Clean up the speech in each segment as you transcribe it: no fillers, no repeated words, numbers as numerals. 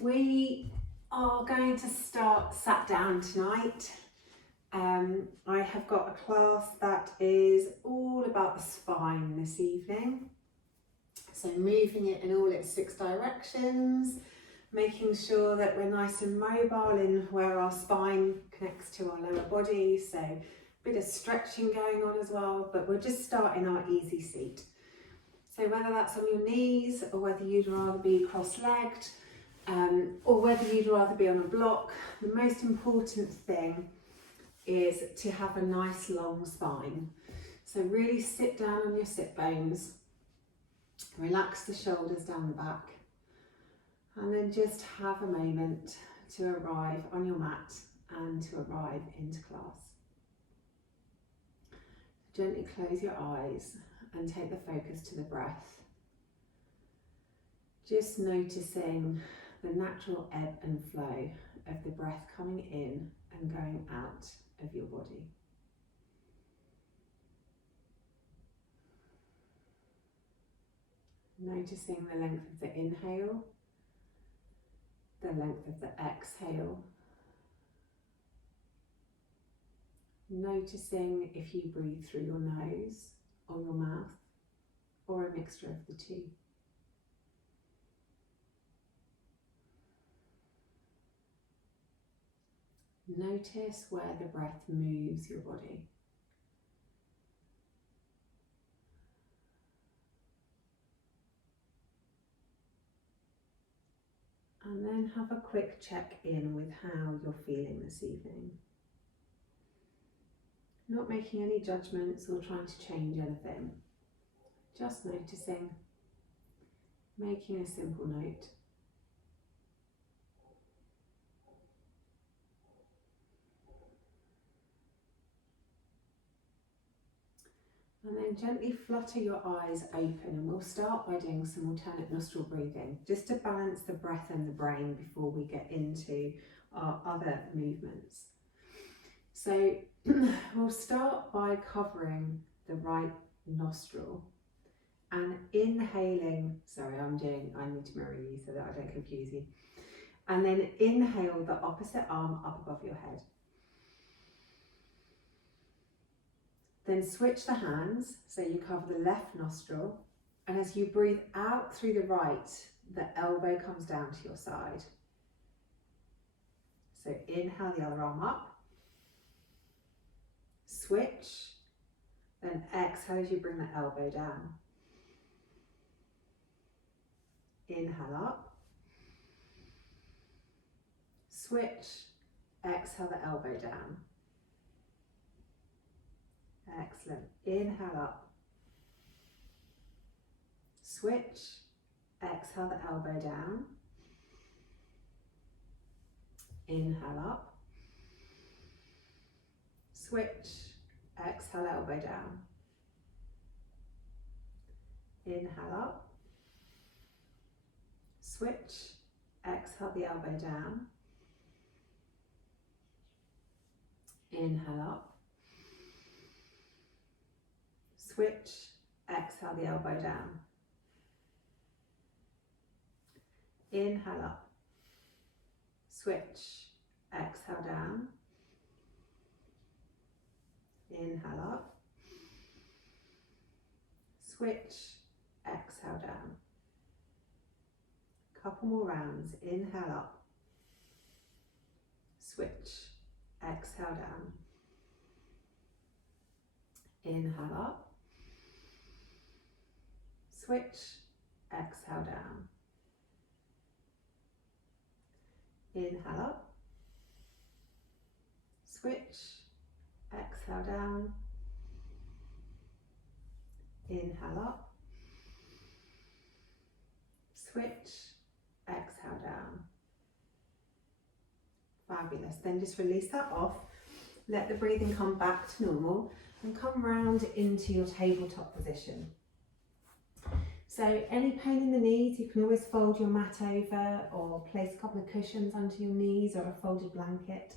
We are going to start sat down tonight. I have got a class that is all about the spine this evening. So moving it in all its 6 directions, making sure that we're nice and mobile in where our spine connects to our lower body. So a bit of stretching going on as well, but we'll just start in our easy seat. So whether that's on your knees or whether you'd rather be cross-legged, or whether you'd rather be on a block, the most important thing is to have a nice long spine. So really sit down on your sit bones, relax the shoulders down the back, and then just have a moment to arrive on your mat and to arrive into class. Gently close your eyes and take the focus to the breath. Just noticing the natural ebb and flow of the breath coming in and going out of your body. Noticing the length of the inhale, the length of the exhale. Noticing if you breathe through your nose or your mouth or a mixture of the two. Notice where the breath moves your body. And then have a quick check in with how you're feeling this evening. Not making any judgments or trying to change anything. Just noticing, making a simple note. And then gently flutter your eyes open, and we'll start by doing some alternate nostril breathing, just to balance the breath and the brain before we get into our other movements. So we'll start by covering the right nostril and inhaling, I need to mirror you so that I don't confuse you. And then inhale the opposite arm up above your head. Then switch the hands, so you cover the left nostril, and as you breathe out through the right, the elbow comes down to your side. So inhale the other arm up, switch, then exhale as you bring the elbow down. Inhale up, switch, exhale the elbow down. Excellent. Inhale up, switch, exhale the elbow down. Inhale up, switch, exhale elbow down. Inhale up, switch, exhale the elbow down. Inhale up, switch, exhale the elbow down. Inhale up, switch, exhale down. Inhale up, switch, exhale down. Couple more rounds. Inhale up, switch, exhale down. Inhale up, switch, exhale down. Inhale up, switch, exhale down. Inhale up, switch, exhale down. Fabulous. Then just release that off. Let the breathing come back to normal and come round into your tabletop position. So any pain in the knees, you can always fold your mat over or place a couple of cushions under your knees or a folded blanket.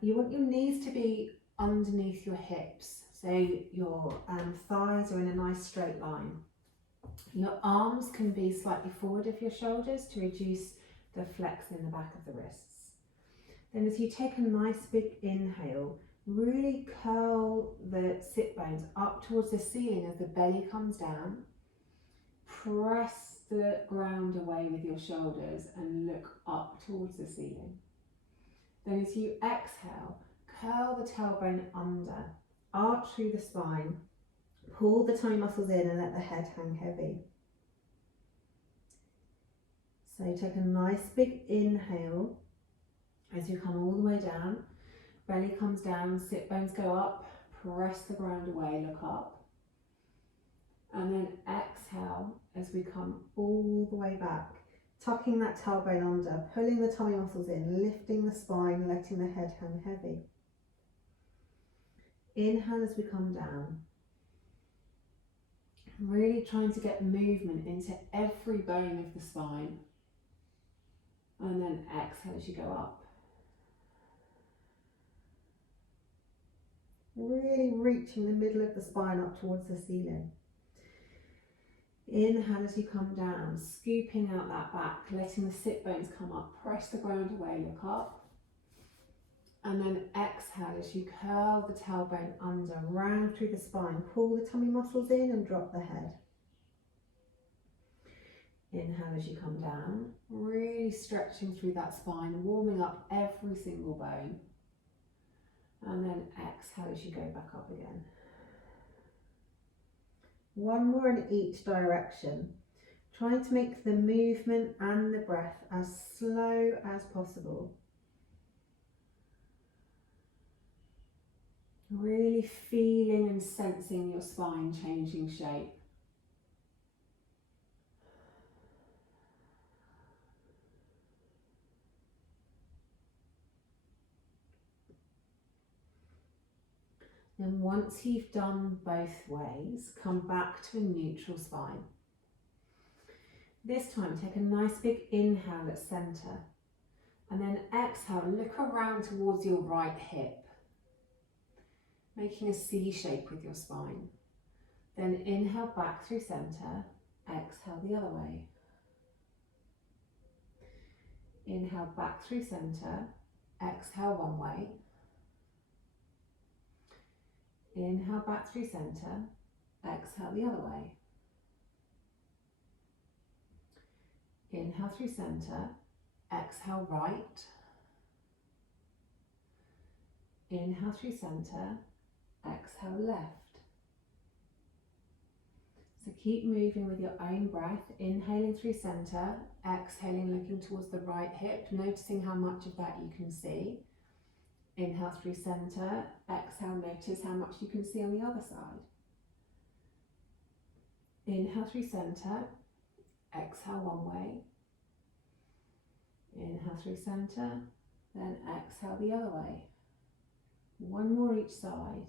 You want your knees to be underneath your hips, so your thighs are in a nice straight line. Your arms can be slightly forward of your shoulders to reduce the flex in the back of the wrists. Then as you take a nice big inhale, really curl the sit bones up towards the ceiling as the belly comes down. Press the ground away with your shoulders and look up towards the ceiling. Then as you exhale, curl the tailbone under, arch through the spine, pull the tummy muscles in and let the head hang heavy. So take a nice big inhale as you come all the way down, belly comes down, sit bones go up, press the ground away, look up. And then exhale as we come all the way back, tucking that tailbone under, pulling the tummy muscles in, lifting the spine, letting the head hang heavy. Inhale as we come down. Really trying to get movement into every bone of the spine. And then exhale as you go up. Really reaching the middle of the spine up towards the ceiling. Inhale as you come down, scooping out that back, letting the sit bones come up, press the ground away, look up. And then exhale as you curl the tailbone under, round through the spine, pull the tummy muscles in and drop the head. Inhale as you come down, really stretching through that spine, warming up every single bone. And then exhale as you go back up again. One more in each direction, trying to make the movement and the breath as slow as possible. Really feeling and sensing your spine changing shape. And once you've done both ways, come back to a neutral spine. This time, take a nice big inhale at centre. And then exhale, look around towards your right hip, making a C shape with your spine. Then inhale back through centre, exhale the other way. Inhale back through centre, exhale one way. Inhale back through centre, exhale the other way. Inhale through centre, exhale right. Inhale through centre, exhale left. So keep moving with your own breath, inhaling through centre, exhaling looking towards the right hip, noticing how much of that you can see. Inhale through centre, exhale, notice how much you can see on the other side. Inhale through centre, exhale one way. Inhale through centre, then exhale the other way. One more each side.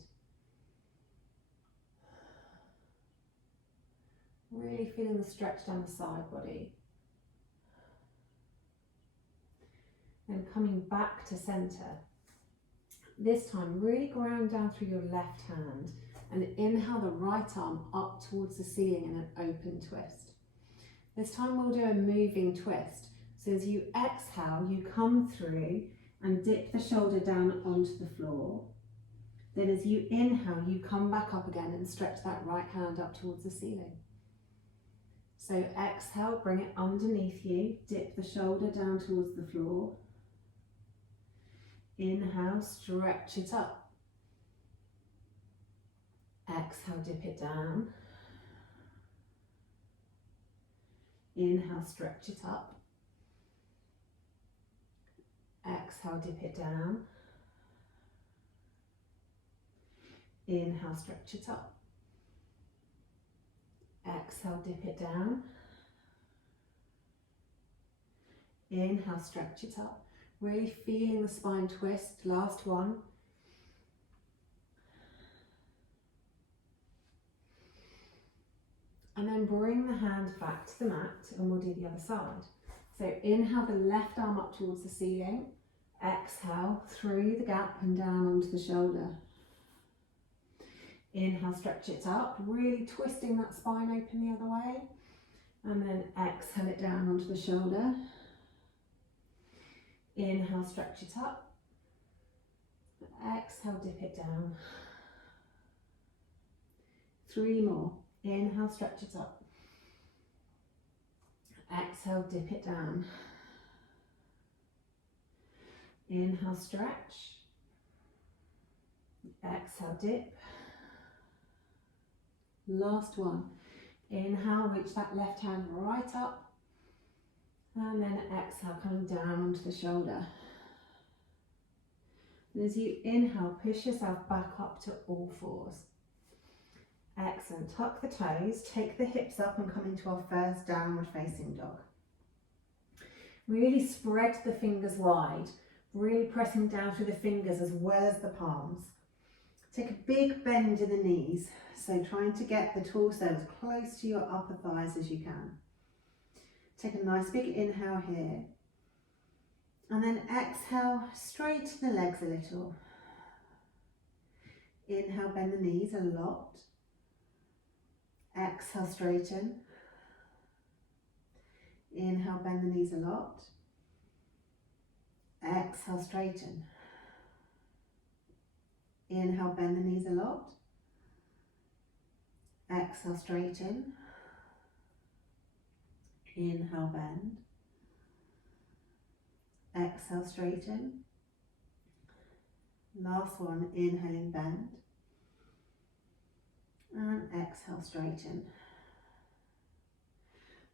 Really feeling the stretch down the side body. Then coming back to centre. This time, really ground down through your left hand and inhale the right arm up towards the ceiling in an open twist. This time we'll do a moving twist. So as you exhale, you come through and dip the shoulder down onto the floor. Then as you inhale, you come back up again and stretch that right hand up towards the ceiling. So exhale, bring it underneath you, dip the shoulder down towards the floor. Inhale, stretch it up. Exhale, dip it down. Inhale, stretch it up. Exhale, dip it down. Inhale, stretch it up. Exhale, dip it down. Inhale, stretch it up. Really feeling the spine twist. Last one. And then bring the hand back to the mat and we'll do the other side. So inhale the left arm up towards the ceiling. Exhale through the gap and down onto the shoulder. Inhale, stretch it up, really twisting that spine open the other way. And then exhale it down onto the shoulder. Inhale, stretch it up. Exhale, dip it down. 3 more. Inhale, stretch it up. Exhale, dip it down. Inhale, stretch. Exhale, dip. Last one. Inhale, reach that left hand right up. And then exhale, coming down onto the shoulder. And as you inhale, push yourself back up to all fours. Excellent. Tuck the toes, take the hips up and come into our first downward facing dog. Really spread the fingers wide, really pressing down through the fingers as well as the palms. Take a big bend in the knees, so trying to get the torso as close to your upper thighs as you can. Take a nice big inhale here, and then exhale, straighten the legs a little. Inhale, bend the knees a lot. Exhale, straighten. Inhale, bend the knees a lot. Exhale, straighten. Inhale, bend the knees a lot. Exhale, straighten. Inhale, bend. Exhale, straighten. Last one, inhaling, bend. And exhale, straighten.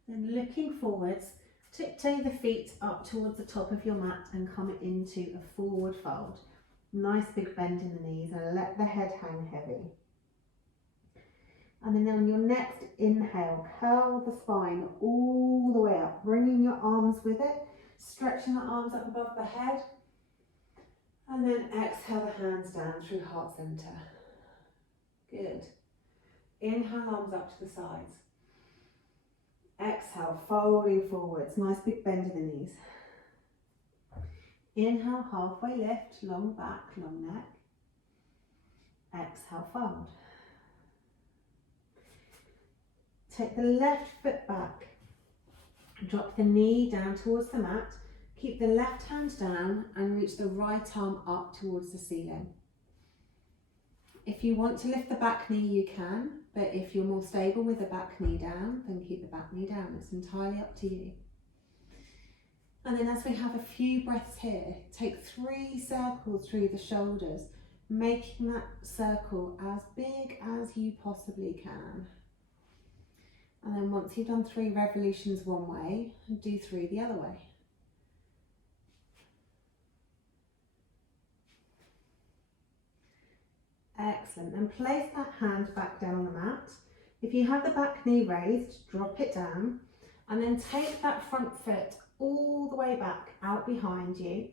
Then looking forwards, tiptoe the feet up towards the top of your mat and come into a forward fold. Nice big bend in the knees and let the head hang heavy. And then on your next inhale, curl the spine all the way up, bringing your arms with it, stretching the arms up above the head. And then exhale the hands down through heart center. Good. Inhale, arms up to the sides. Exhale, folding forwards. Nice big bend in the knees. Inhale, halfway lift, long back, long neck. Exhale, fold. Take the left foot back. Drop the knee down towards the mat. Keep the left hand down and reach the right arm up towards the ceiling. If you want to lift the back knee, you can, but if you're more stable with the back knee down, then keep the back knee down. It's entirely up to you. And then as we have a few breaths here, take 3 circles through the shoulders, making that circle as big as you possibly can. And then once you've done 3 revolutions one way, do 3 the other way. Excellent. Then place that hand back down on the mat. If you have the back knee raised, drop it down, and then take that front foot all the way back out behind you,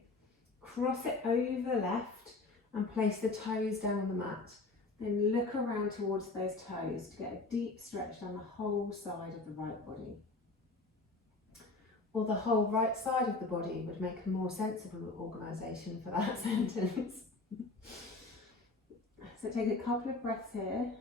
cross it over the left and place the toes down on the mat. Then look around towards those toes to get a deep stretch down the whole side of the right body. Or the whole right side of the body would make a more sensible organisation for that sentence. So take a couple of breaths here.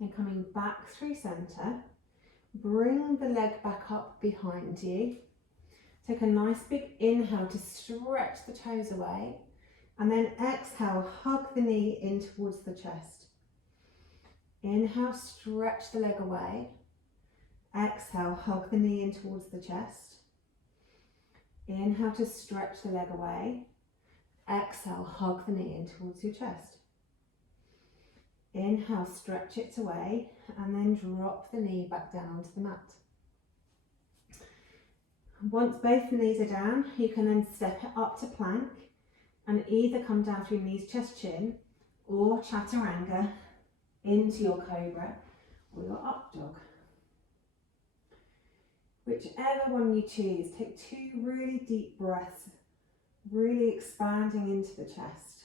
Then coming back through centre, bring the leg back up behind you. Take a nice big inhale to stretch the toes away, and then exhale, hug the knee in towards the chest. Inhale, stretch the leg away. Exhale, hug the knee in towards the chest. Inhale to stretch the leg away. Exhale, hug the knee in towards your chest. Inhale, stretch it away, and then drop the knee back down onto the mat. Once both knees are down, you can then step it up to plank and either come down through knees, chest, chin, or chaturanga into your cobra or your up dog. Whichever one you choose, take 2 really deep breaths, really expanding into the chest.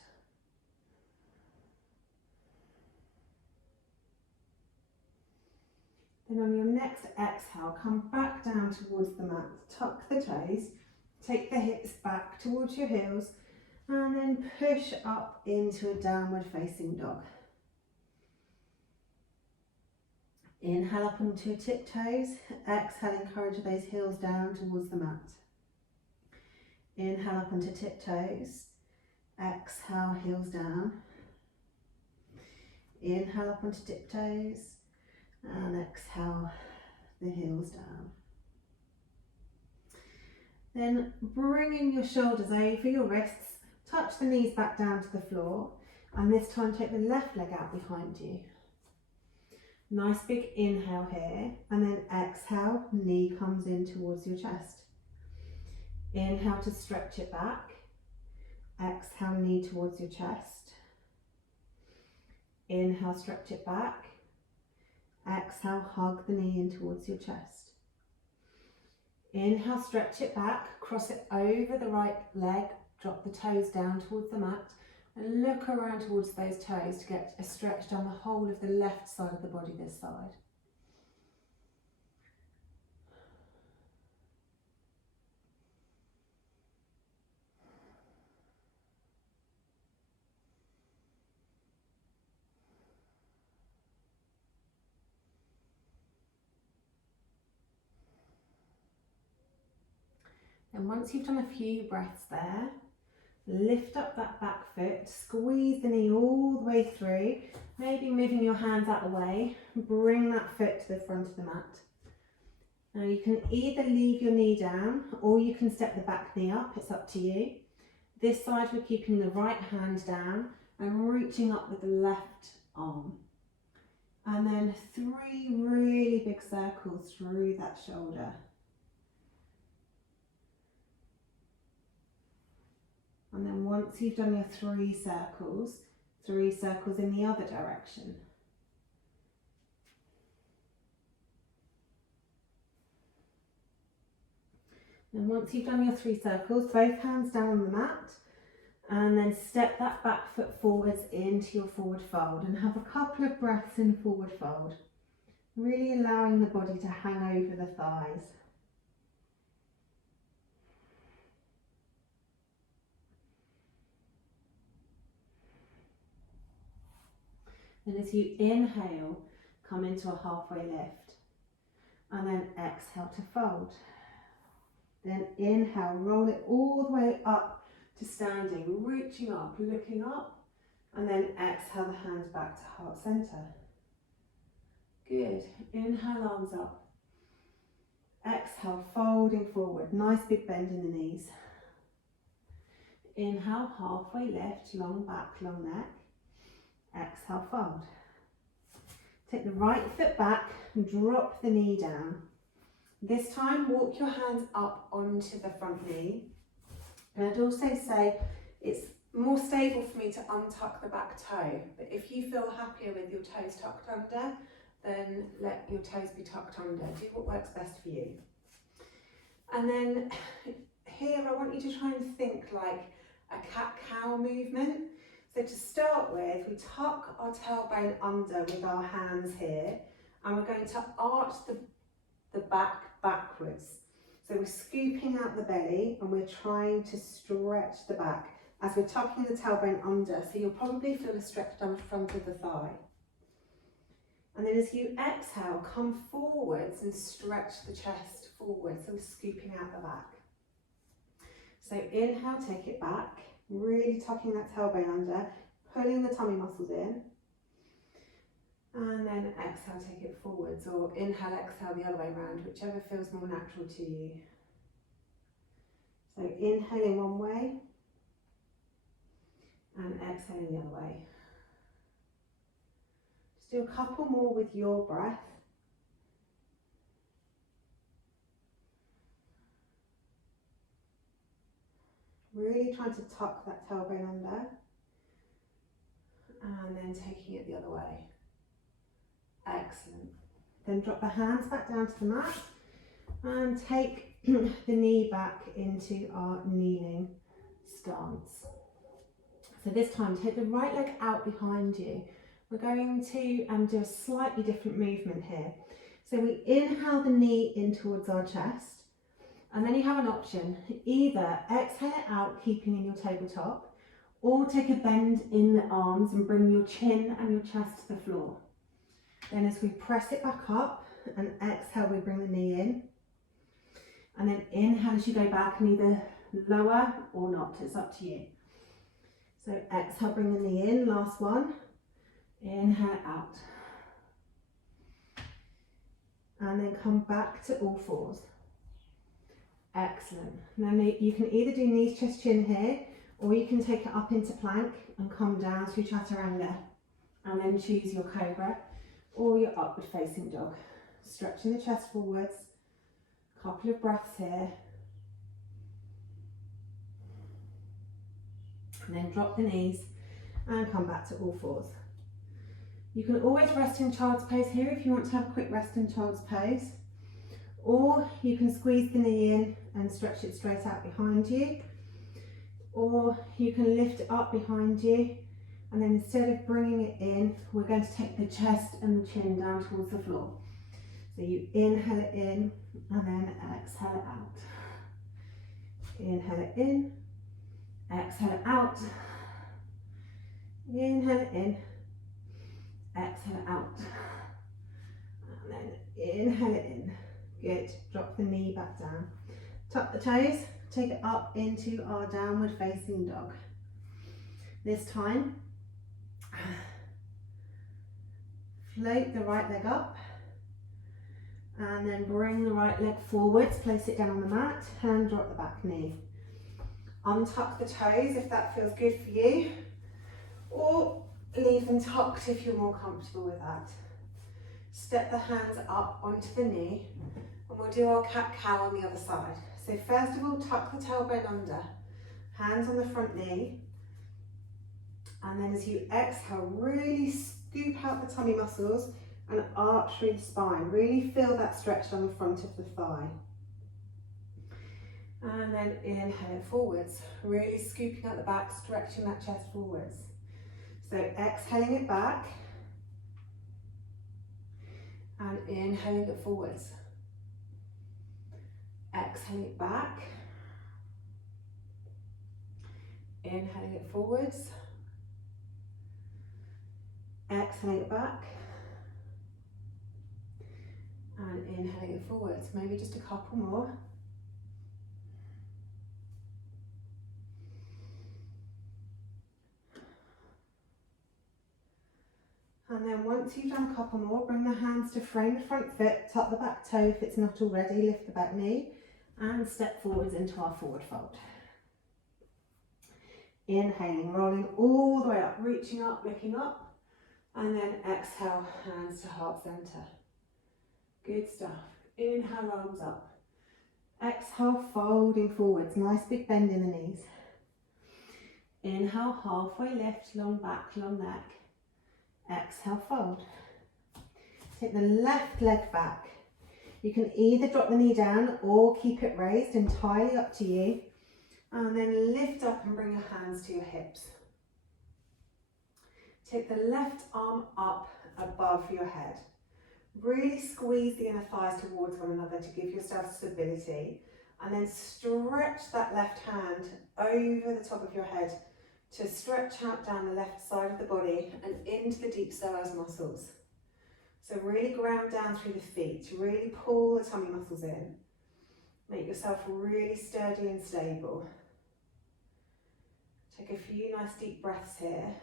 Then on your next exhale, come back down towards the mat, tuck the toes, take the hips back towards your heels, and then push up into a downward facing dog. Inhale up onto your tiptoes, exhale, encourage those heels down towards the mat. Inhale up onto tiptoes, exhale, heels down. Inhale up onto tiptoes, and exhale, the heels down. Then bringing your shoulders over your wrists, touch the knees back down to the floor, and this time take the left leg out behind you. Nice big inhale here, and then exhale, knee comes in towards your chest. Inhale to stretch it back, exhale, knee towards your chest. Inhale, stretch it back, exhale, hug the knee in towards your chest. Inhale, stretch it back, cross it over the right leg, drop the toes down towards the mat, and look around towards those toes to get a stretch down the whole of the left side of the body this side. And once you've done a few breaths there, lift up that back foot, squeeze the knee all the way through, maybe moving your hands out of the way, bring that foot to the front of the mat. Now you can either leave your knee down or you can step the back knee up, it's up to you. This side we're keeping the right hand down and reaching up with the left arm. And then 3 really big circles through that shoulder. And then once you've done your 3 circles in the other direction. And once you've done your 3 circles, both hands down on the mat, and then step that back foot forwards into your forward fold and have a couple of breaths in forward fold, really allowing the body to hang over the thighs. And as you inhale, come into a halfway lift, and then exhale to fold. Then inhale, roll it all the way up to standing, reaching up, looking up, and then exhale the hands back to heart center. Good. Inhale, arms up. Exhale, folding forward. Nice big bend in the knees. Inhale, halfway lift, long back, long neck. Exhale, fold. Take the right foot back and drop the knee down. This time, walk your hands up onto the front knee. And I'd also say it's more stable for me to untuck the back toe, but if you feel happier with your toes tucked under, then let your toes be tucked under. Do what works best for you. And then here I want you to try and think like a cat-cow movement. So to start with, we tuck our tailbone under with our hands here, and we're going to arch the back backwards. So we're scooping out the belly and we're trying to stretch the back as we're tucking the tailbone under. So you'll probably feel a stretch down the front of the thigh. And then as you exhale, come forwards and stretch the chest forward. So we're scooping out the back. So inhale, take it back, really tucking that tailbone under, pulling the tummy muscles in. And then exhale, take it forwards, or inhale, exhale the other way around, whichever feels more natural to you. So inhaling one way and exhaling the other way. Just do a couple more with your breath. Really trying to tuck that tailbone under and then taking it the other way. Excellent. Then drop the hands back down to the mat and take the knee back into our kneeling stance. So this time, take the right leg out behind you. We're going to do a slightly different movement here. So we inhale the knee in towards our chest, and then you have an option. Either exhale it out, keeping in your tabletop, or take a bend in the arms and bring your chin and your chest to the floor. Then as we press it back up and exhale, we bring the knee in. And then inhale as you go back and either lower or not, it's up to you. So exhale, bring the knee in, last one. Inhale out. And then come back to all fours. Excellent. Now you can either do knees, chest, chin here, or you can take it up into plank and come down through chaturanga. And then choose your cobra or your upward facing dog. Stretching the chest forwards. Couple of breaths here. And then drop the knees and come back to all fours. You can always rest in child's pose here if you want to have a quick rest in child's pose. Or you can squeeze the knee in and stretch it straight out behind you. Or you can lift it up behind you, and then instead of bringing it in, we're going to take the chest and the chin down towards the floor. So you inhale it in and then exhale it out. Inhale it in, exhale it out. Inhale it in, exhale it out. And then inhale it in. Good. Drop the knee back down. Tuck the toes, take it up into our downward facing dog. This time, float the right leg up and then bring the right leg forwards, place it down on the mat and drop the back knee. Untuck the toes if that feels good for you, or leave them tucked if you're more comfortable with that. Step the hands up onto the knee and we'll do our cat-cow on the other side. So first of all, tuck the tailbone under, hands on the front knee, and then as you exhale, really scoop out the tummy muscles and arch through the spine. Really feel that stretch down the front of the thigh. And then inhale it forwards, really scooping out the back, stretching that chest forwards. So exhaling it back and inhaling it forwards. Exhaling it back, inhaling it forwards, exhaling it back, and inhaling it forwards. Maybe just a couple more. And then once you've done a couple more, bring the hands to frame the front foot, tuck the back toe if it's not already, lift the back knee, and step forwards into our forward fold. Inhaling, rolling all the way up, reaching up, looking up, and then exhale, hands to heart center. Good stuff. Inhale, arms up. Exhale, folding forwards, nice big bend in the knees. Inhale, halfway lift, long back, long neck. Exhale, fold. Take the left leg back. You can either drop the knee down or keep it raised, entirely up to you. And then lift up and bring your hands to your hips. Take the left arm up above your head. Really squeeze the inner thighs towards one another to give yourself stability. And then stretch that left hand over the top of your head to stretch out down the left side of the body and into the deep psoas muscles. So really ground down through the feet, really pull the tummy muscles in. Make yourself really sturdy and stable. Take a few nice deep breaths here.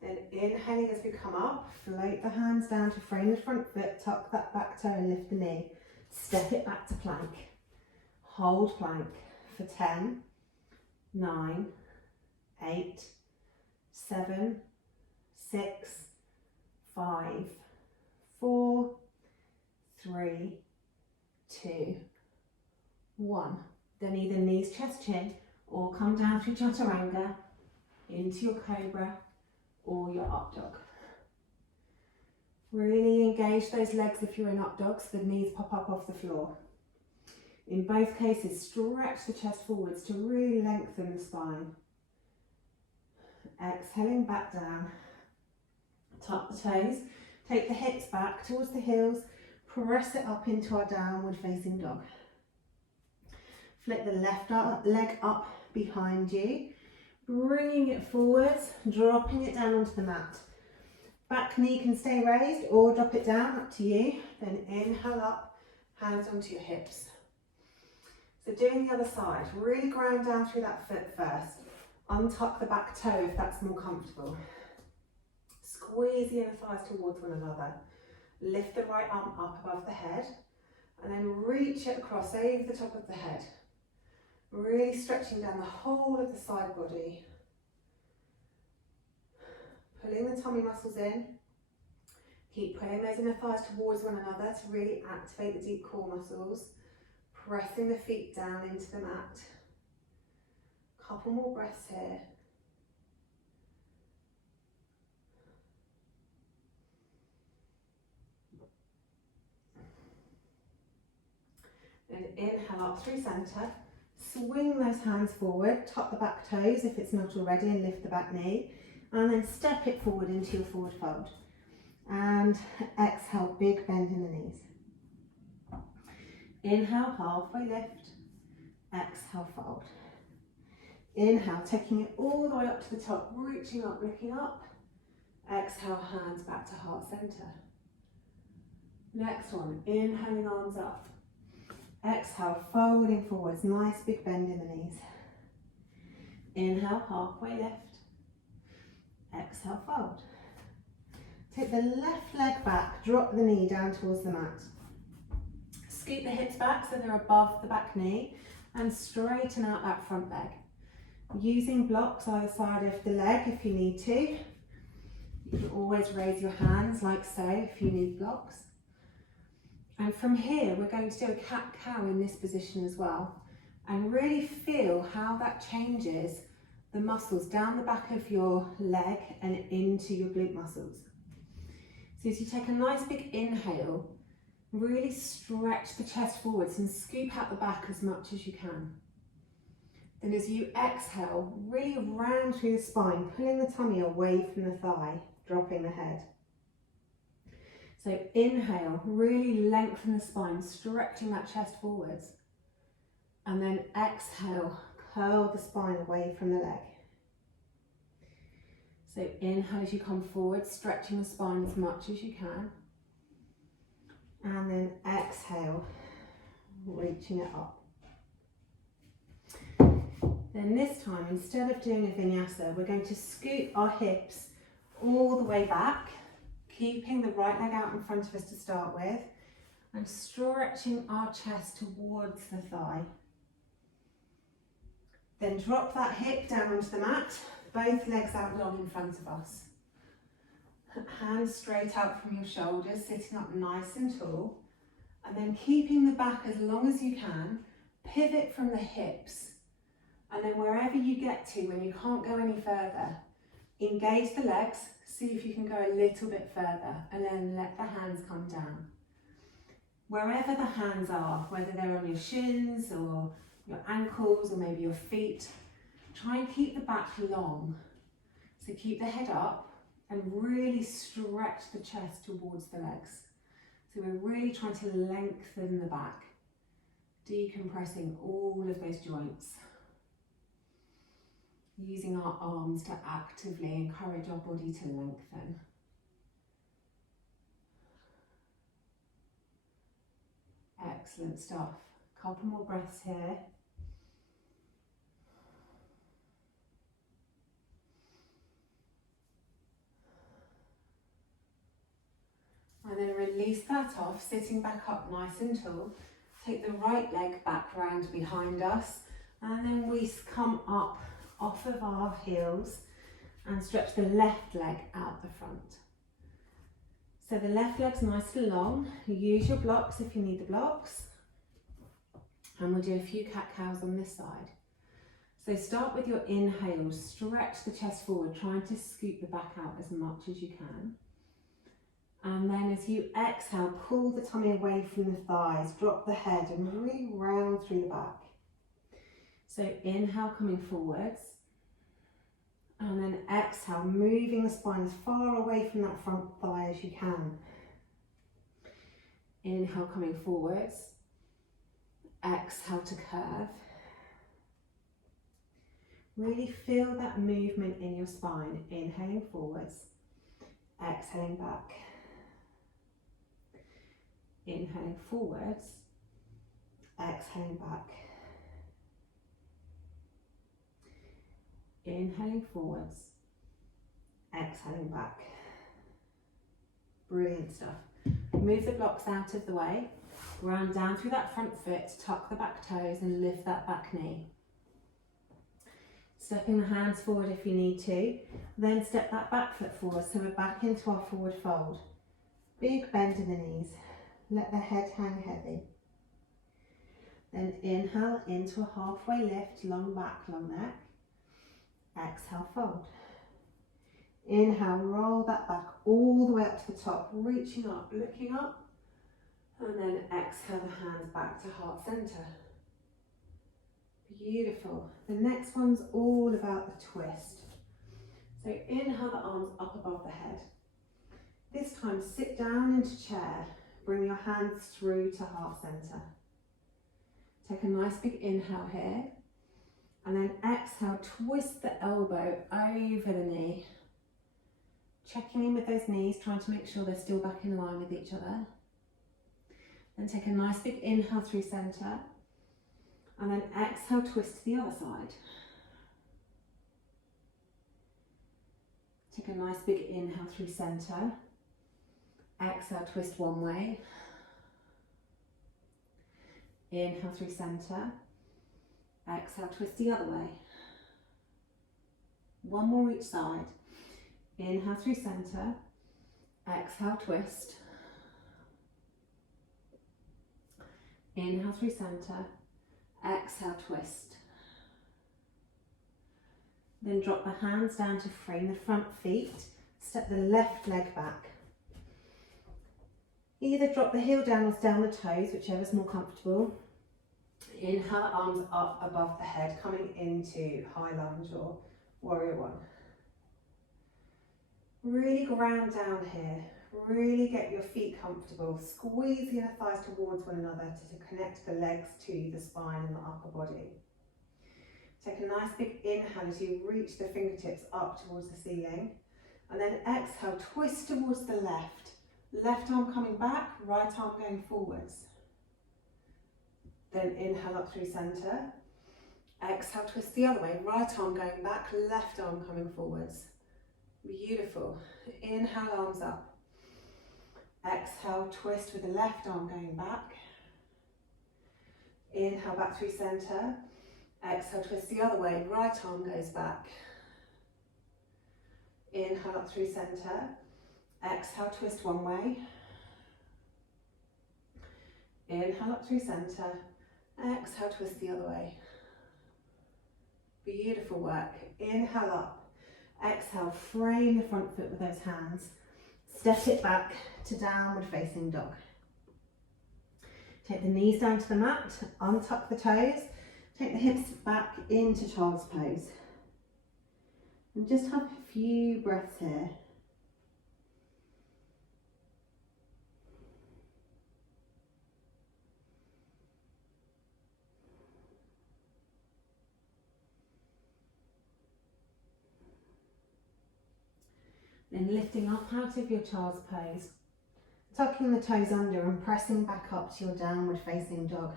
Then inhaling as we come up, float the hands down to frame the front foot, tuck that back toe and lift the knee. Step it back to plank. Hold plank for 10, 9, 8, 7, 6, 5, 4, 3, 2, 1. Then either knees, chest, chin, or come down through chaturanga into your cobra or your up dog. Really engage those legs if you're in up dog so the knees pop up off the floor. In both cases, stretch the chest forwards to really lengthen the spine. Exhaling back down. Tuck the toes, take the hips back towards the heels, press it up into our downward facing dog. Flip the left leg up behind you, bringing it forwards, dropping it down onto the mat. Back knee can stay raised or drop it down, up to you. Then inhale up, hands onto your hips. So doing the other side, really ground down through that foot first. Untuck the back toe if that's more comfortable. Squeeze the inner thighs towards one another. Lift the right arm up above the head and then reach it across over the top of the head. Really stretching down the whole of the side body. Pulling the tummy muscles in. Keep pulling those inner thighs towards one another to really activate the deep core muscles. Pressing the feet down into the mat. Couple more breaths here. Then inhale up through centre. Swing those hands forward, tuck the back toes if it's not already and lift the back knee. And then step it forward into your forward fold. And exhale, big bend in the knees. Inhale, halfway lift. Exhale, fold. Inhale, taking it all the way up to the top, reaching up, looking up. Exhale, hands back to heart center. Next one, inhaling, arms up. Exhale, folding forwards, nice big bend in the knees. Inhale, halfway lift. Exhale, fold. Take the left leg back, drop the knee down towards the mat. Scoot the hips back so they're above the back knee and straighten out that front leg. Using blocks either side of the leg if you need to. You can always raise your hands like so if you need blocks. And from here, we're going to do a cat-cow in this position as well. And really feel how that changes the muscles down the back of your leg and into your glute muscles. So as you take a nice big inhale, really stretch the chest forwards and scoop out the back as much as you can. Then as you exhale, really round through the spine, pulling the tummy away from the thigh, dropping the head. So inhale, really lengthen the spine, stretching that chest forwards. And then exhale, curl the spine away from the leg. So inhale as you come forward, stretching the spine as much as you can. And then exhale, reaching it up. Then this time, instead of doing a vinyasa, we're going to scoot our hips all the way back, keeping the right leg out in front of us to start with, and stretching our chest towards the thigh. Then drop that hip down onto the mat, both legs out long in front of us. Hands straight out from your shoulders, sitting up nice and tall, and then keeping the back as long as you can, pivot from the hips, and then wherever you get to when you can't go any further, engage the legs, see if you can go a little bit further, and then let the hands come down. Wherever the hands are, whether they're on your shins or your ankles or maybe your feet, try and keep the back long. So keep the head up and really stretch the chest towards the legs. So we're really trying to lengthen the back, decompressing all of those joints. Using our arms to actively encourage our body to lengthen. Excellent stuff. Couple more breaths here. And then release that off, sitting back up nice and tall. Take the right leg back round behind us, and then we come up off of our heels and stretch the left leg out the front. So the left leg's nice and long. Use your blocks if you need the blocks. And we'll do a few cat-cows on this side. So start with your inhale, stretch the chest forward, trying to scoop the back out as much as you can. And then as you exhale, pull the tummy away from the thighs, drop the head and really round through the back. So inhale, coming forwards. And then exhale, moving the spine as far away from that front thigh as you can. Inhale, coming forwards. Exhale to curve. Really feel that movement in your spine. Inhaling forwards, exhaling back. Inhaling forwards, exhaling back. Inhaling forwards, exhaling back. Brilliant stuff. Move the blocks out of the way. Ground down through that front foot, tuck the back toes and lift that back knee. Stepping the hands forward if you need to. Then step that back foot forward so we're back into our forward fold. Big bend in the knees. Let the head hang heavy. Then inhale into a halfway lift, long back, long neck. Exhale, fold. Inhale, roll that back all the way up to the top, reaching up, looking up. And then exhale the hands back to heart center. Beautiful. The next one's all about the twist. So inhale the arms up above the head. This time sit down into chair. Bring your hands through to heart center. Take a nice big inhale here. And then exhale, twist the elbow over the knee. Checking in with those knees, trying to make sure they're still back in line with each other. Then take a nice big inhale through center. And then exhale, twist to the other side. Take a nice big inhale through center. Exhale, twist one way. Inhale through center. Exhale, twist the other way. One more each side. Inhale through center. Exhale, twist. Inhale through center. Exhale, twist. Then drop the hands down to frame the front feet. Step the left leg back. Either drop the heel down or down the toes, whichever's more comfortable. Inhale, arms up above the head, coming into high lunge or warrior one. Really ground down here. Really get your feet comfortable. Squeeze the inner thighs towards one another to connect the legs to the spine and the upper body. Take a nice big inhale as you reach the fingertips up towards the ceiling. And then exhale, twist towards the left. Left arm coming back, right arm going forwards. Then inhale up through center. Exhale, twist the other way. Right arm going back, left arm coming forwards. Beautiful. Inhale, arms up. Exhale, twist with the left arm going back. Inhale, back through center. Exhale, twist the other way. Right arm goes back. Inhale, up through center. Exhale, twist one way. Inhale up through center. Exhale, twist the other way. Beautiful work. Inhale up. Exhale, frame the front foot with those hands. Step it back to downward facing dog. Take the knees down to the mat. Untuck the toes. Take the hips back into child's pose. And just have a few breaths here. Then lifting up out of your child's pose, tucking the toes under and pressing back up to your downward facing dog.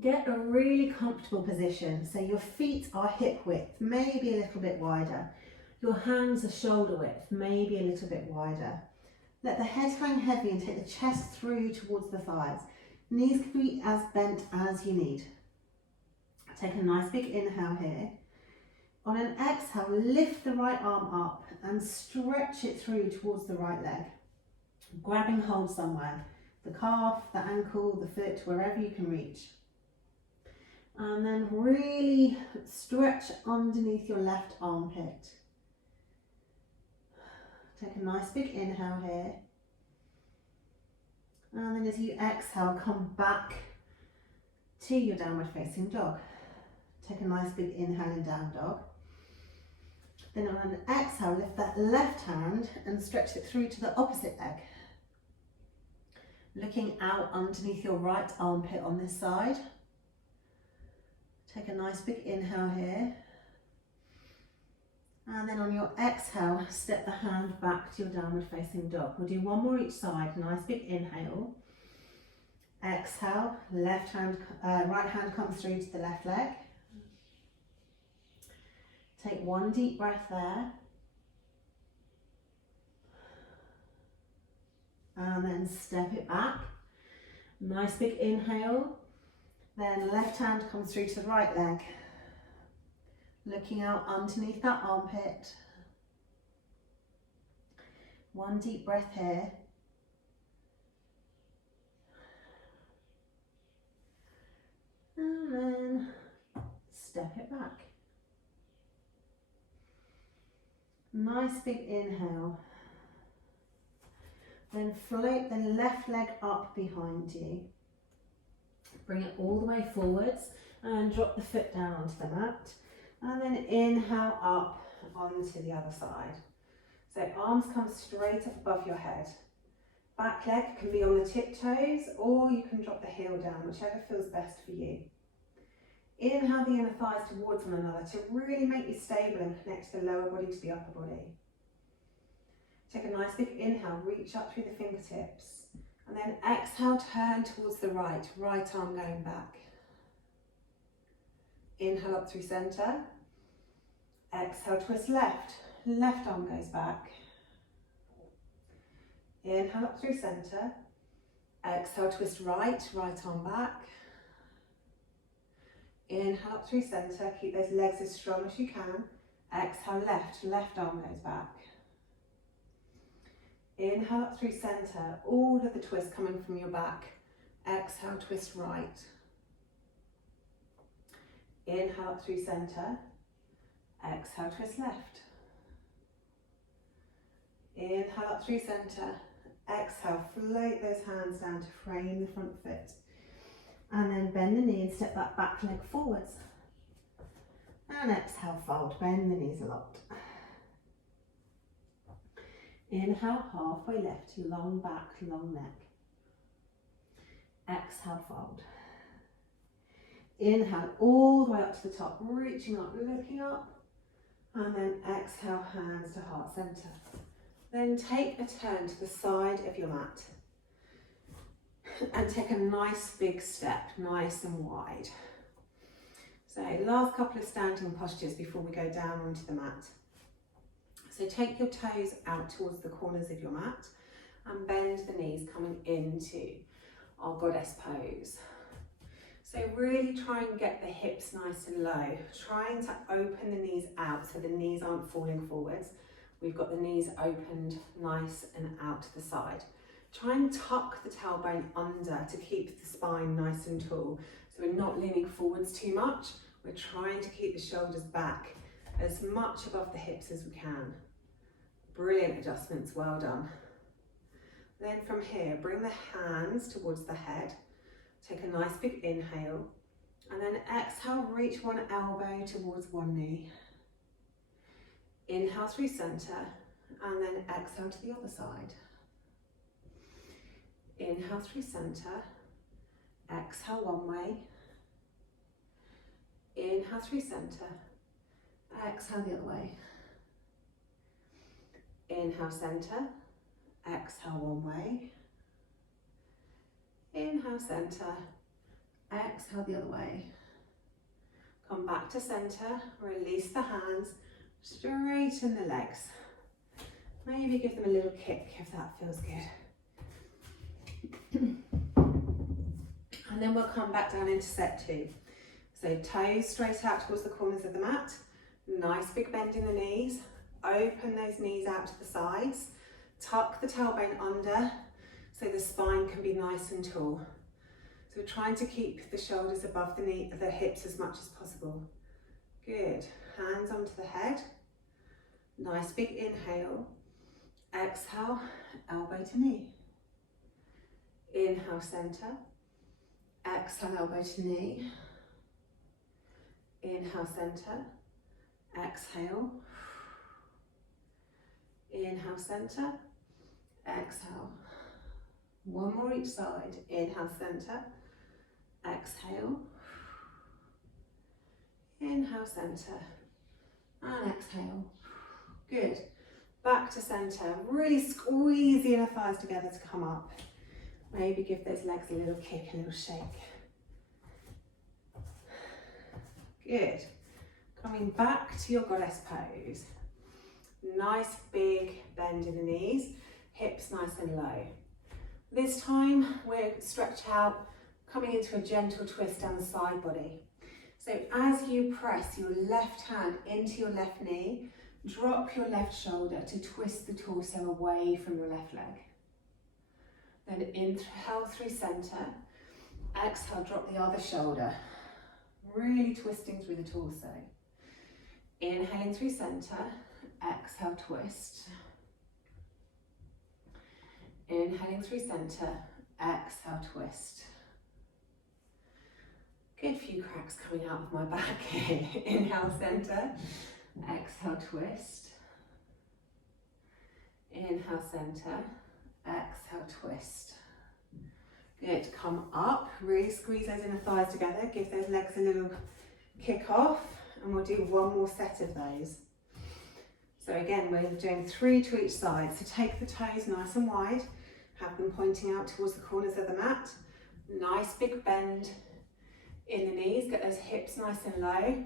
Get a really comfortable position so your feet are hip width, maybe a little bit wider. Your hands are shoulder width, maybe a little bit wider. Let the head hang heavy and take the chest through towards the thighs. Knees can be as bent as you need. Take a nice big inhale here. On an exhale, lift the right arm up and stretch it through towards the right leg. Grabbing hold somewhere, the calf, the ankle, the foot, wherever you can reach. And then really stretch underneath your left armpit. Take a nice big inhale here. And then as you exhale, come back to your downward facing dog. Take a nice big inhale in down dog. Then on an exhale, lift that left hand and stretch it through to the opposite leg. Looking out underneath your right armpit on this side. Take a nice big inhale here. And then on your exhale, step the hand back to your downward facing dog. We'll do one more each side. Nice big inhale. Exhale, right hand comes through to the left leg. Take one deep breath there. And then step it back. Nice big inhale. Then left hand comes through to the right leg. Looking out underneath that armpit. One deep breath here. And then step it back. Nice big inhale. Then float the left leg up behind you. Bring it all the way forwards and drop the foot down onto the mat. And then inhale up onto the other side. So arms come straight up above your head. Back leg can be on the tiptoes, or you can drop the heel down, whichever feels best for you. Inhale the inner thighs towards one another to really make you stable and connect the lower body to the upper body. Take a nice big inhale, reach up through the fingertips. And then exhale, turn towards the right arm going back. Inhale up through centre. Exhale, twist left arm goes back. Inhale up through centre. Exhale, twist right arm back. Inhale up through centre, keep those legs as strong as you can. Exhale, left arm goes back. Inhale up through centre, all of the twist coming from your back. Exhale, twist right. Inhale up through centre. Exhale, twist left. Inhale up through centre. Exhale, float those hands down to frame the front foot. And then bend the knee and step that back leg forwards. And exhale, fold, bend the knees a lot. Inhale, halfway lift, long back, long neck. Exhale, fold. Inhale, all the way up to the top, reaching up, looking up. And then exhale, hands to heart center. Then take a turn to the side of your mat. And take a nice big step, nice and wide. So last couple of standing postures before we go down onto the mat. So take your toes out towards the corners of your mat and bend the knees coming into our goddess pose. So really try and get the hips nice and low, trying to open the knees out so the knees aren't falling forwards. We've got the knees opened nice and out to the side. Try and tuck the tailbone under to keep the spine nice and tall. So we're not leaning forwards too much. We're trying to keep the shoulders back as much above the hips as we can. Brilliant adjustments, well done. Then from here, bring the hands towards the head. Take a nice big inhale. And then exhale, reach one elbow towards one knee. Inhale through center, and then exhale to the other side. Inhale through center, exhale one way. Inhale through center, exhale the other way. Inhale center, exhale one way. Inhale center, exhale the other way. Come back to center, release the hands, straighten the legs. Maybe give them a little kick if that feels good. And then we'll come back down into set two. So toes straight out towards the corners of the mat. Nice big bend in the knees. Open those knees out to the sides. Tuck the tailbone under so the spine can be nice and tall. So we're trying to keep the shoulders above the hips as much as possible. Good. Hands onto the head. Nice big inhale. Exhale, elbow to knee. Inhale, center. Exhale, elbow to knee. Inhale, center. Exhale. Inhale, center. Exhale. One more each side. Inhale, center. Exhale. Inhale, center. And exhale. Good. Back to center. Really squeeze the inner thighs together to come up. Maybe give those legs a little kick, a little shake. Good. Coming back to your goddess pose. Nice big bend in the knees, hips nice and low. This time we're stretched out, coming into a gentle twist down the side body. So as you press your left hand into your left knee, drop your left shoulder to twist the torso away from your left leg. Then inhale through center, exhale, drop the other shoulder, really twisting through the torso. Inhaling through center, exhale, twist. Inhaling through center, exhale, twist. Good few cracks coming out of my back here. Inhale, center, exhale, twist. Inhale, center, exhale, twist. Good, come up, really squeeze those inner thighs together, give those legs a little kick off, and we'll do one more set of those. So again, we're doing 3 to each side. So take the toes nice and wide, have them pointing out towards the corners of the mat. Nice big bend in the knees, get those hips nice and low,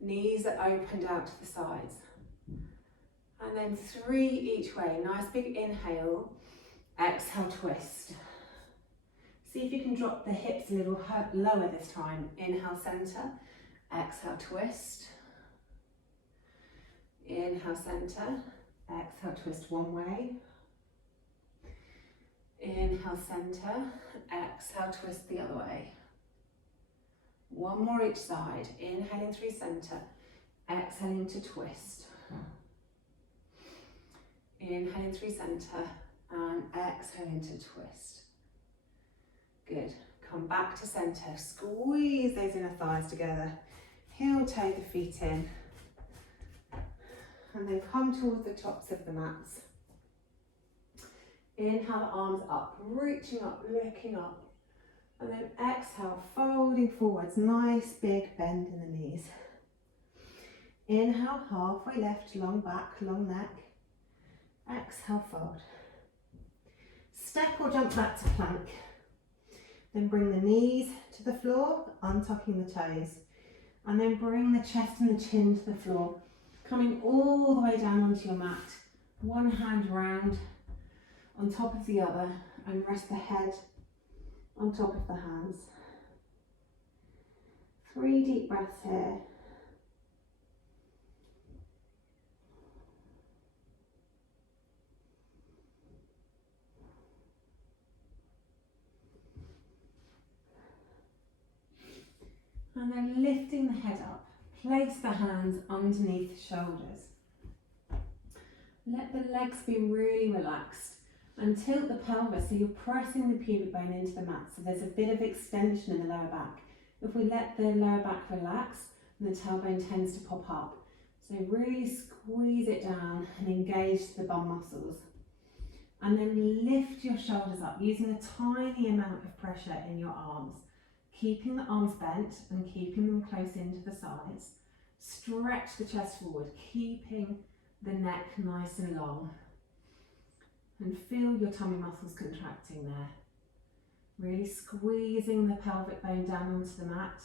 knees are opened out to the sides. And then 3 each way, nice big inhale, exhale, twist. See if you can drop the hips a little lower this time. Inhale, center, exhale, twist. Inhale, center, exhale, twist one way. Inhale, center, exhale, twist the other way. One more each side. Inhaling through center, exhaling to twist. Inhaling through center and exhaling to twist. Good. Come back to center. Squeeze those inner thighs together. Heel toe the feet in. And then come towards the tops of the mats. Inhale the arms up, reaching up, looking up. And then exhale, folding forwards, nice big bend in the knees. Inhale, halfway left, long back, long neck. Exhale, fold. Step or jump back to plank. Then bring the knees to the floor, untucking the toes. And then bring the chest and the chin to the floor, coming all the way down onto your mat. One hand round on top of the other and rest the head on top of the hands. 3 deep breaths here. And then lifting the head up, place the hands underneath the shoulders. Let the legs be really relaxed and tilt the pelvis so you're pressing the pubic bone into the mat, so there's a bit of extension in the lower back. If we let the lower back relax, the tailbone tends to pop up. So really squeeze it down and engage the bum muscles. And then lift your shoulders up using a tiny amount of pressure in your arms. Keeping the arms bent and keeping them close into the sides. Stretch the chest forward, keeping the neck nice and long. And feel your tummy muscles contracting there. Really squeezing the pelvic bone down onto the mat,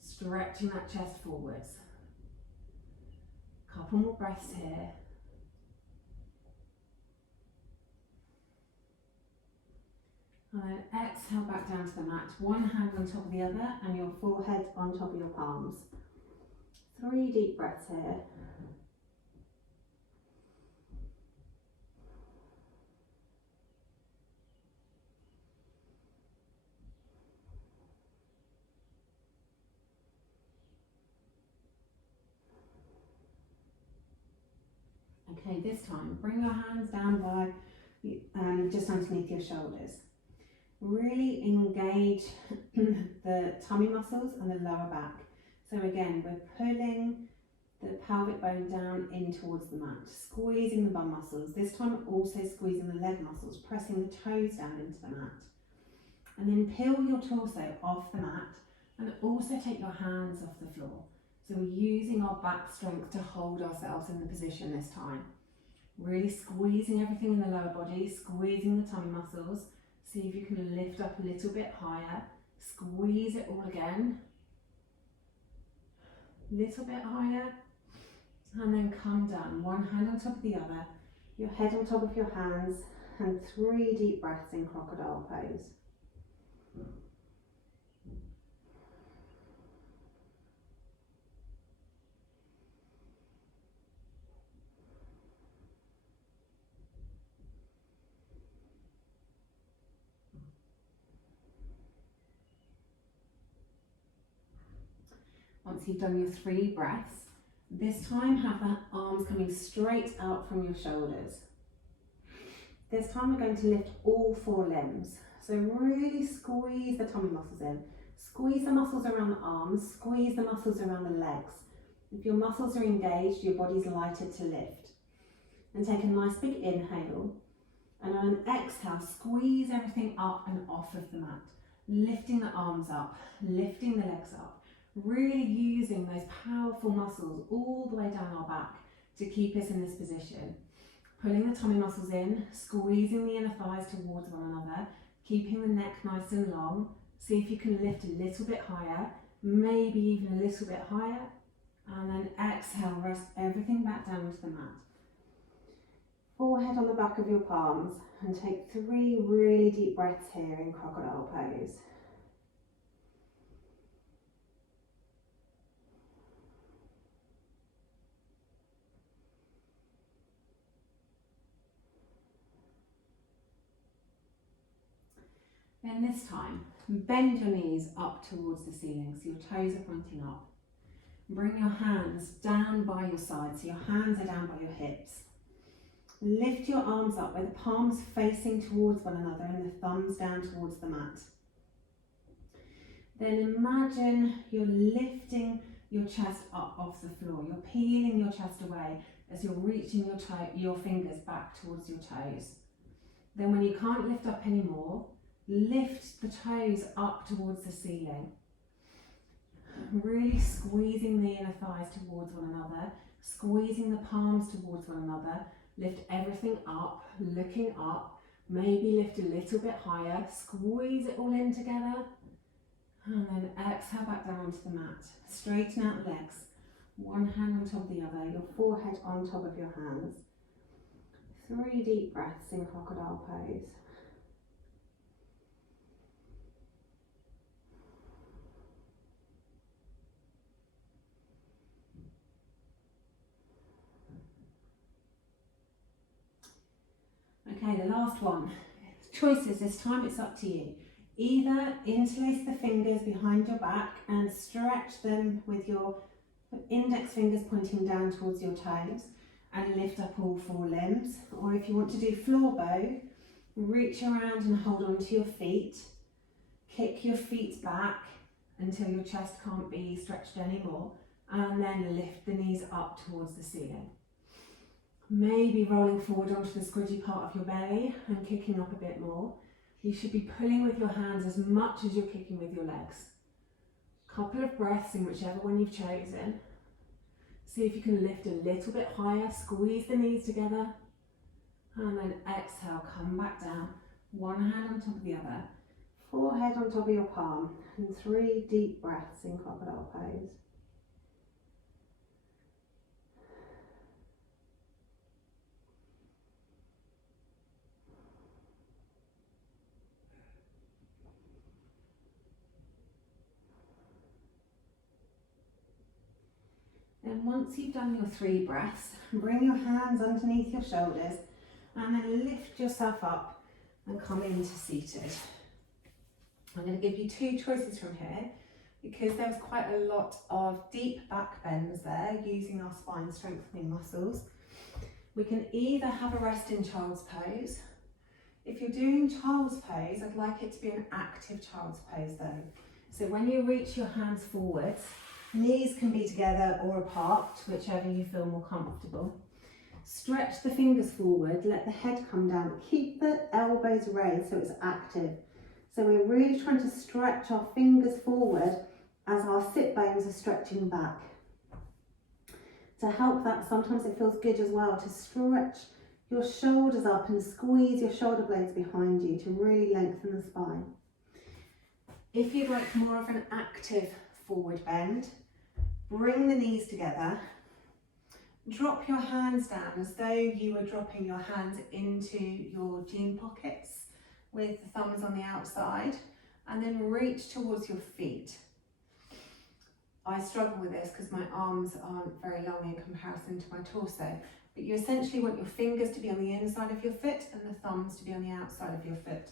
stretching that chest forwards. Couple more breaths here. And then exhale back down to the mat. One hand on top of the other and your forehead on top of your palms. 3 deep breaths here. Okay, this time bring your hands down by just underneath your shoulders. Really engage the tummy muscles and the lower back. So again, we're pulling the pelvic bone down in towards the mat, squeezing the bum muscles. This time also squeezing the leg muscles, pressing the toes down into the mat. And then peel your torso off the mat and also take your hands off the floor. So we're using our back strength to hold ourselves in the position this time. Really squeezing everything in the lower body, squeezing the tummy muscles. See if you can lift up a little bit higher. Squeeze it all again. Little bit higher. And then come down. One hand on top of the other. Your head on top of your hands. And 3 deep breaths in crocodile pose. Once you've done your 3 breaths, this time have the arms coming straight out from your shoulders. This time we're going to lift all 4 limbs. So really squeeze the tummy muscles in. Squeeze the muscles around the arms, squeeze the muscles around the legs. If your muscles are engaged, your body's lighter to lift. And take a nice big inhale. And on an exhale, squeeze everything up and off of the mat. Lifting the arms up, lifting the legs up. Really using those powerful muscles all the way down our back to keep us in this position. Pulling the tummy muscles in, squeezing the inner thighs towards one another, keeping the neck nice and long. See if you can lift a little bit higher, maybe even a little bit higher. And then exhale, rest everything back down into the mat. Forehead on the back of your palms and take 3 really deep breaths here in crocodile pose. Then this time, bend your knees up towards the ceiling so your toes are pointing up. Bring your hands down by your sides so your hands are down by your hips. Lift your arms up with the palms facing towards one another and the thumbs down towards the mat. Then imagine you're lifting your chest up off the floor. You're peeling your chest away as you're reaching your fingers back towards your toes. Then when you can't lift up anymore, lift the toes up towards the ceiling. Really squeezing the inner thighs towards one another, squeezing the palms towards one another. Lift everything up, looking up. Maybe lift a little bit higher, squeeze it all in together. And then exhale back down onto the mat. Straighten out the legs. One hand on top of the other, your forehead on top of your hands. 3 deep breaths in crocodile pose. Okay, the last one. Choices, this time it's up to you. Either interlace the fingers behind your back and stretch them with your index fingers pointing down towards your toes and lift up all 4 limbs. Or if you want to do floor bow, reach around and hold on to your feet. Kick your feet back until your chest can't be stretched anymore, and then lift the knees up towards the ceiling. Maybe rolling forward onto the squidgy part of your belly and kicking up a bit more. You should be pulling with your hands as much as you're kicking with your legs. Couple of breaths in whichever one you've chosen. See if you can lift a little bit higher, squeeze the knees together, and then exhale, come back down. One hand on top of the other, forehead on top of your palm, and 3 deep breaths in crocodile pose. Then once you've done your 3 breaths, bring your hands underneath your shoulders and then lift yourself up and come into seated. I'm going to give you 2 choices from here because there's quite a lot of deep back bends there using our spine strengthening muscles. We can either have a rest in child's pose. If you're doing child's pose, I'd like it to be an active child's pose though. So when you reach your hands forwards, knees can be together or apart, whichever you feel more comfortable. Stretch the fingers forward, let the head come down, keep the elbows raised so it's active. So we're really trying to stretch our fingers forward as our sit bones are stretching back. To help that, sometimes it feels good as well to stretch your shoulders up and squeeze your shoulder blades behind you to really lengthen the spine. If you'd like more of an active forward bend, bring the knees together. Drop your hands down as though you were dropping your hands into your jean pockets with the thumbs on the outside, and then reach towards your feet. I struggle with this because my arms aren't very long in comparison to my torso, but you essentially want your fingers to be on the inside of your foot and the thumbs to be on the outside of your foot.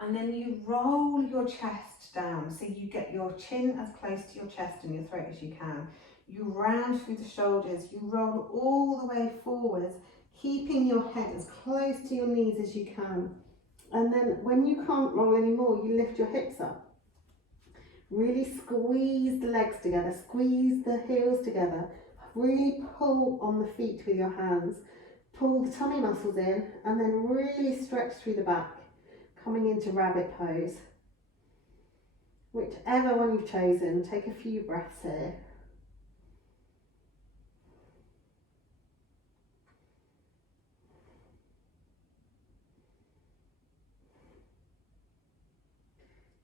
And then you roll your chest down so you get your chin as close to your chest and your throat as you can. You round through the shoulders, you roll all the way forwards, keeping your head as close to your knees as you can. And then when you can't roll anymore, you lift your hips up. Really squeeze the legs together, squeeze the heels together. Really pull on the feet with your hands. Pull the tummy muscles in and then really stretch through the back, coming into rabbit pose. Whichever one you've chosen, take a few breaths here.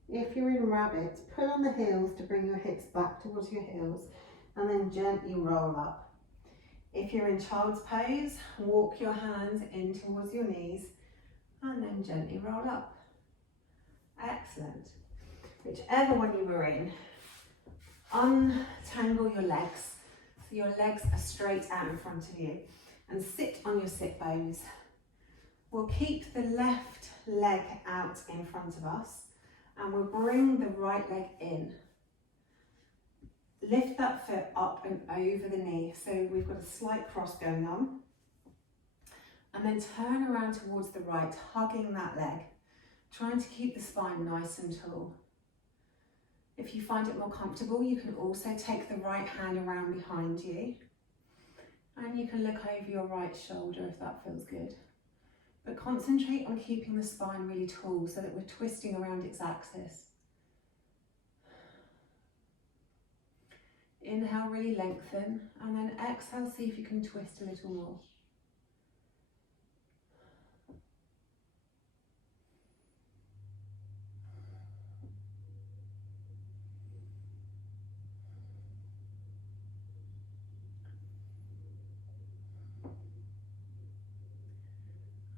If you're in rabbit, pull on the heels to bring your hips back towards your heels and then gently roll up. If you're in child's pose, walk your hands in towards your knees and then gently roll up. Excellent. Whichever one you were in, untangle your legs so your legs are straight out in front of you and sit on your sit bones. We'll keep the left leg out in front of us and we'll bring the right leg in. Lift that foot up and over the knee, so we've got a slight cross going on. And then turn around towards the right, hugging that leg, trying to keep the spine nice and tall. If you find it more comfortable, you can also take the right hand around behind you. And you can look over your right shoulder if that feels good. But concentrate on keeping the spine really tall so that we're twisting around its axis. Inhale, really lengthen, and then exhale, see if you can twist a little more.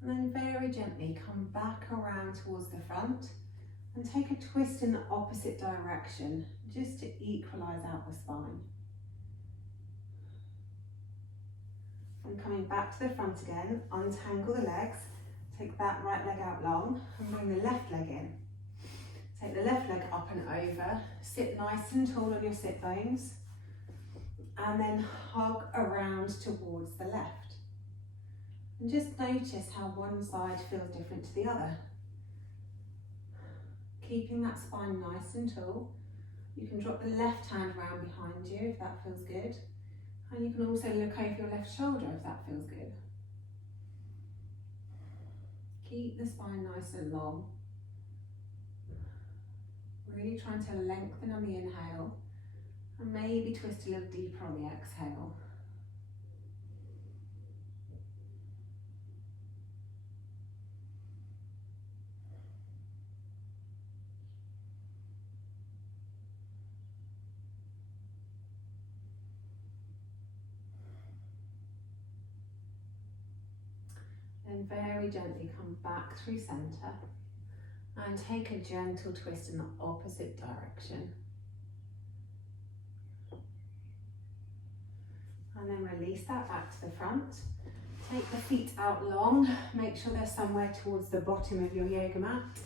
And then very gently come back around towards the front and take a twist in the opposite direction, just to equalise out the spine. And coming back to the front again, untangle the legs, take that right leg out long and bring the left leg in. Take the left leg up and over, sit nice and tall on your sit bones, and then hug around towards the left. And just notice how one side feels different to the other. Keeping that spine nice and tall. You can drop the left hand around behind you if that feels good. And you can also look over your left shoulder if that feels good. Keep the spine nice and long. Really trying to lengthen on the inhale and maybe twist a little deeper on the exhale. Then very gently come back through centre and take a gentle twist in the opposite direction. And then release that back to the front. Take the feet out long, make sure they're somewhere towards the bottom of your yoga mat.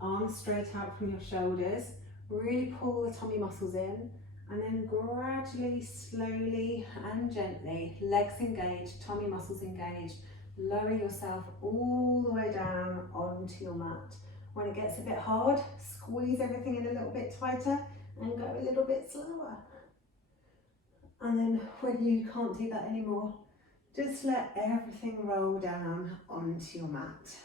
Arms straight out from your shoulders. Really pull the tummy muscles in. And then gradually, slowly and gently, legs engaged, tummy muscles engaged, Lower yourself all the way down onto your mat. When it gets a bit hard, squeeze everything in a little bit tighter and go a little bit slower. And then when you can't do that anymore, just let everything roll down onto your mat.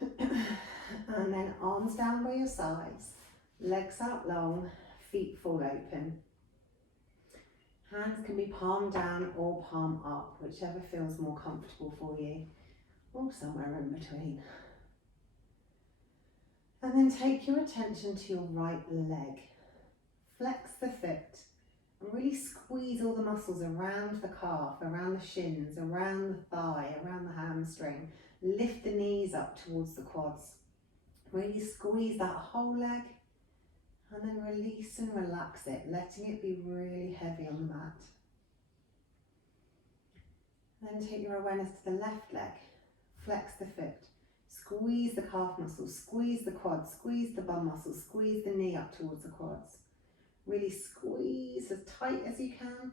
And then arms down by your sides, legs out long, feet fall open. Hands can be palm down or palm up, whichever feels more comfortable for you, or somewhere in between. And then take your attention to your right leg. Flex the foot and really squeeze all the muscles around the calf, around the shins, around the thigh, around the hamstring. Lift the knees up towards the quads. Really squeeze that whole leg and then release and relax it, letting it be really heavy on the mat. Then take your awareness to the left leg. Flex the foot. Squeeze the calf muscles, squeeze the quads, squeeze the bum muscles, squeeze the knee up towards the quads. Really squeeze as tight as you can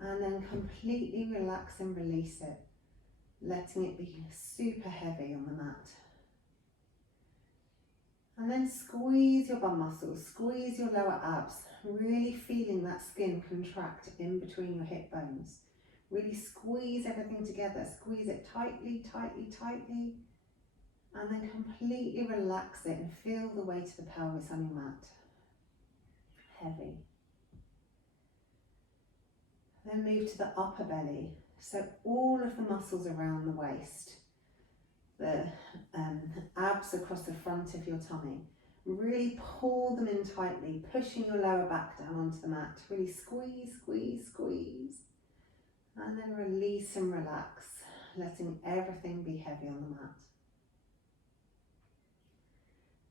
and then completely relax and release it, letting it be super heavy on the mat. And then squeeze your bum muscles, squeeze your lower abs, really feeling that skin contract in between your hip bones. Really squeeze everything together, squeeze it tightly, tightly, tightly, and then completely relax it and feel the weight of the pelvis on your mat. Heavy. Then move to the upper belly, so all of the muscles around the waist, the abs across the front of your tummy. Really pull them in tightly, pushing your lower back down onto the mat. Really squeeze, squeeze, squeeze. And then release and relax, letting everything be heavy on the mat.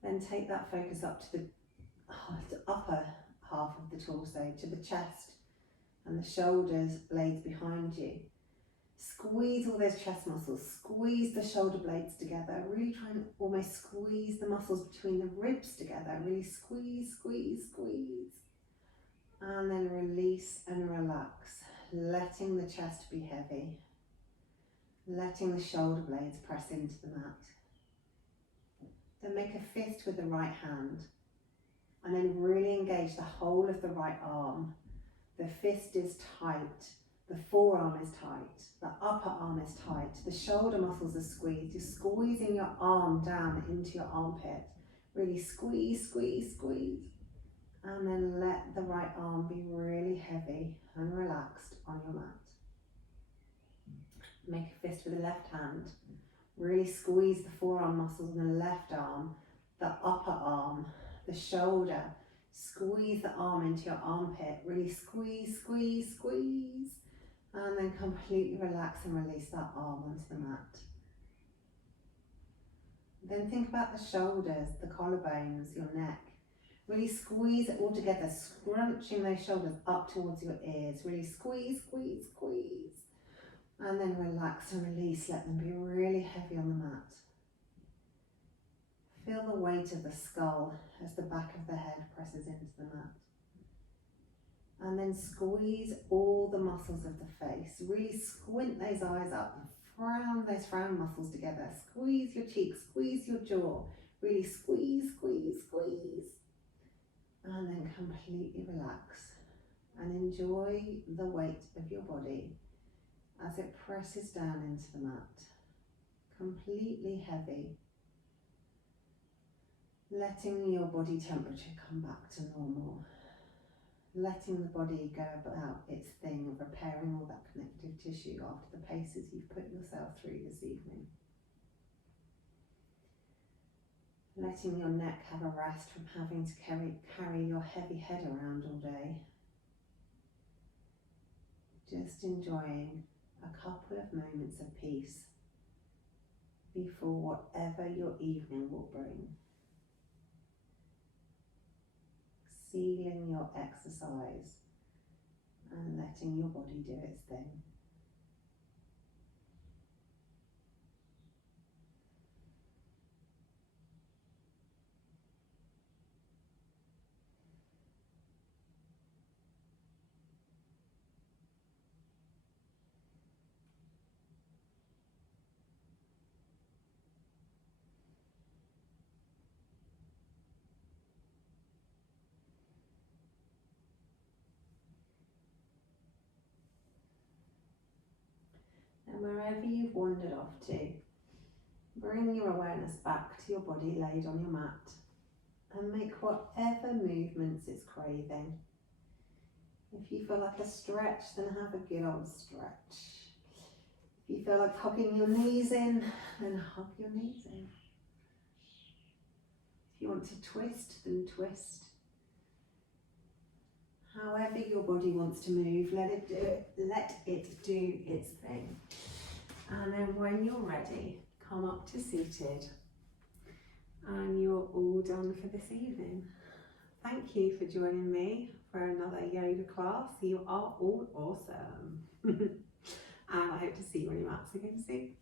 Then take that focus up to the upper half of the torso, to the chest and the shoulders, blades behind you. Squeeze all those chest muscles, squeeze the shoulder blades together, really try and almost squeeze the muscles between the ribs together, really squeeze, squeeze, squeeze. And then release and relax, letting the chest be heavy, letting the shoulder blades press into the mat. Then make a fist with the right hand and then really engage the whole of the right arm. The fist is tight. The forearm is tight, the upper arm is tight, the shoulder muscles are squeezed. You're squeezing your arm down into your armpit. Really squeeze, squeeze, squeeze. And then let the right arm be really heavy and relaxed on your mat. Make a fist with the left hand. Really squeeze the forearm muscles in the left arm, the upper arm, the shoulder. Squeeze the arm into your armpit. Really squeeze, squeeze, squeeze. And then completely relax and release that arm onto the mat. Then think about the shoulders, the collarbones, your neck. Really squeeze it all together, scrunching those shoulders up towards your ears. Really squeeze, squeeze, squeeze. And then relax and release, let them be really heavy on the mat. Feel the weight of the skull as the back of the head presses into the mat. And then squeeze all the muscles of the face. Really squint those eyes up and frown those frown muscles together. Squeeze your cheeks, squeeze your jaw. Really squeeze, squeeze, squeeze. And then completely relax and enjoy the weight of your body as it presses down into the mat. Completely heavy. Letting your body temperature come back to normal. Letting the body go about its thing of repairing all that connective tissue after the paces you've put yourself through this evening. Letting your neck have a rest from having to carry your heavy head around all day. Just enjoying a couple of moments of peace before whatever your evening will bring. Sealing your exercise and letting your body do its thing. wherever you've wandered off to, bring your awareness back to your body laid on your mat and make whatever movements it's craving. If you feel like a stretch, then have a good old stretch. If you feel like hugging your knees in, then hug your knees in. If you want to twist, then twist. However your body wants to move, let it do its thing. And then when you're ready, come up to seated. And you're all done for this evening. Thank you for joining me for another yoga class. You are all awesome. And I hope to see you on your mats again soon.